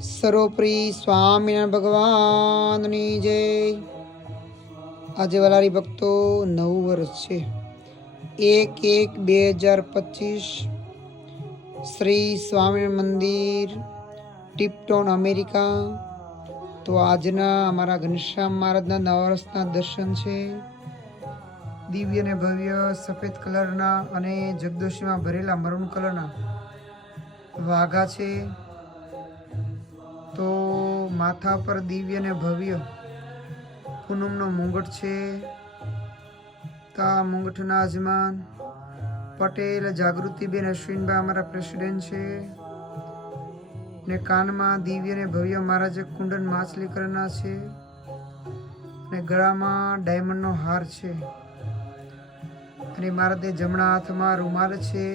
સર્વોપરી સ્વામિનારાયણ ભગવાનની જય। આજે વલારી ભક્તો નવું વર્ષ છે 1/1/2025। શ્રી સ્વામિનારાયણ મંદિર ટીપટોન અમેરિકા। તો આજના અમારા ઘનશ્યામ મહારાજના નવા વર્ષના દર્શન છે। દિવ્ય અને ભવ્ય સફેદ કલરના અને જગદોશીમાં ભરેલા મરૂન કલરના વાઘા છે। તો માથા પર દિવ્ય અને ભવ્ય પૂનમનો મુંગટ છે। તો આ મુંગટના યજમાન પટેલ જાગૃતિબેન અશ્વિનભાઈ અમારા પ્રેસિડેન્ટ છે। ને કાનમાં દિવ્ય અને ભવ્ય મહારાજે કુંડન માછલી કલરના છે અને ગળામાં ડાયમંડનો હાર છે અને મહારાજે જમણા હાથમાં રૂમાલ છે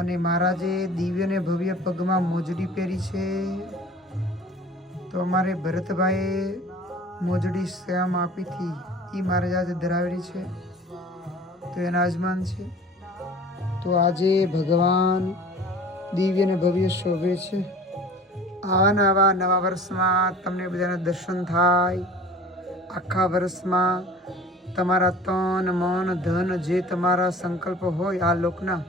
અને મહારાજે દિવ્ય અને ભવ્ય પગમાં મોજડી પહેરી છે। તો અમારે ભરતભાઈએ મોજડી શ્યામ આપી હતી એ મહારાજ આજે ધરાવેલી છે, તો એના યજમાન છે। તો આજે ભગવાન દિવ્ય અને ભવ્ય શોભે છે। આવા નવા વર્ષમાં તમને બધાને દર્શન થાય। આખા વર્ષમાં તમારા તન મન ધન જે તમારા સંકલ્પ હોય આ લોકના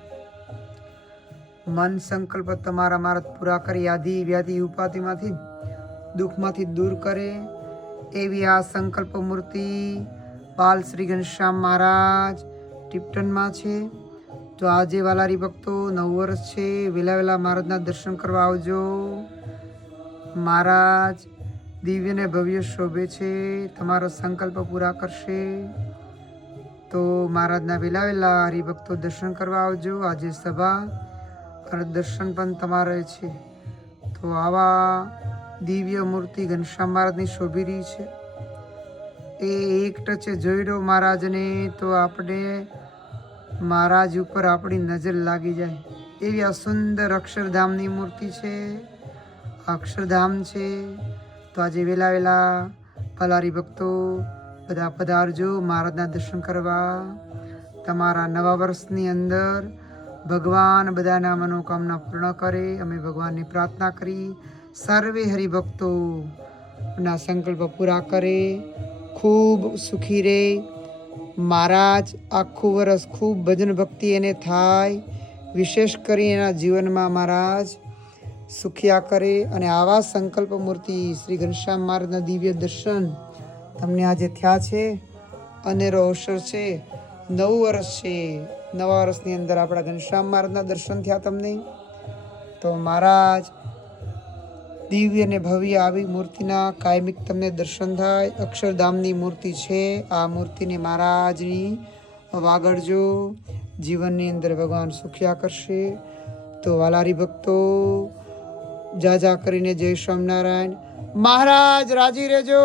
મન સંકલ્પ તમારા મહારાજ પૂરા કરી આદિ વ્યાધિ ઉપાધિમાંથી દુઃખમાંથી દૂર કરે એવી આ સંકલ્પ મૂર્તિ બાલ શ્રી ઘનશ્યામ મહારાજ ટીપટનમાં છે। તો આજે વાલારી ભક્તો નવ વર્ષ છે, વહેલા મહારાજના દર્શન કરવા આવજો। મહારાજ દિવ્ય ને ભવ્ય શોભે છે, તમારો સંકલ્પ પૂરા કરશે। તો મહારાજના વહેલા હરિભક્તો દર્શન કરવા આવજો। આજે સભા અને દર્શન પણ તમારે છે। તો આવા દિવ્ય મૂર્તિ ઘનશ્યામ મહારાજની શોભી રહી છે। એ એક ટચે જોઈ લો મહારાજને તો આપણે મહારાજ ઉપર આપણી નજર લાગી જાય એવી આ સુંદર અક્ષરધામની મૂર્તિ છે। અક્ષરધામ છે। તો આજે વહેલા પલારી ભક્તો બધા પધારજો મહારાજના દર્શન કરવા। તમારા નવા વર્ષની અંદર ભગવાન બધાના મનોકામના પૂર્ણ કરે અમે ભગવાનની પ્રાર્થના કરી સર્વે હરિભક્તો ના સંકલ્પ પૂરા કરે, ખૂબ સુખી રહે। મહારાજ આખું વર્ષ ખૂબ ભજન ભક્તિ એને થાય, વિશેષ કરી એના જીવનમાં મહારાજ સુખિયા કરે અને આવા સંકલ્પ મૂર્તિ શ્રી ઘનશ્યામ મહારાજના દિવ્ય દર્શન તમને આજે થયા છે। અનેરો અવસર છે, નવું વર્ષ છે, નવા વર્ષની અંદર આપણા ઘનશ્યામ મહારાજના દર્શન થયા તમને। તો મહારાજ દિવ્ય અને ભવ્ય આવી મૂર્તિના કાયમિક તમને દર્શન થાય। અક્ષરધામની મૂર્તિ છે, આ મૂર્તિને મહારાજની વાગડજો, જીવનની અંદર ભગવાન સુખિયા કરશે। તો વાલારી ભક્તો જા કરીને જય સ્વામિનારાયણ। મહારાજ રાજી રહેજો।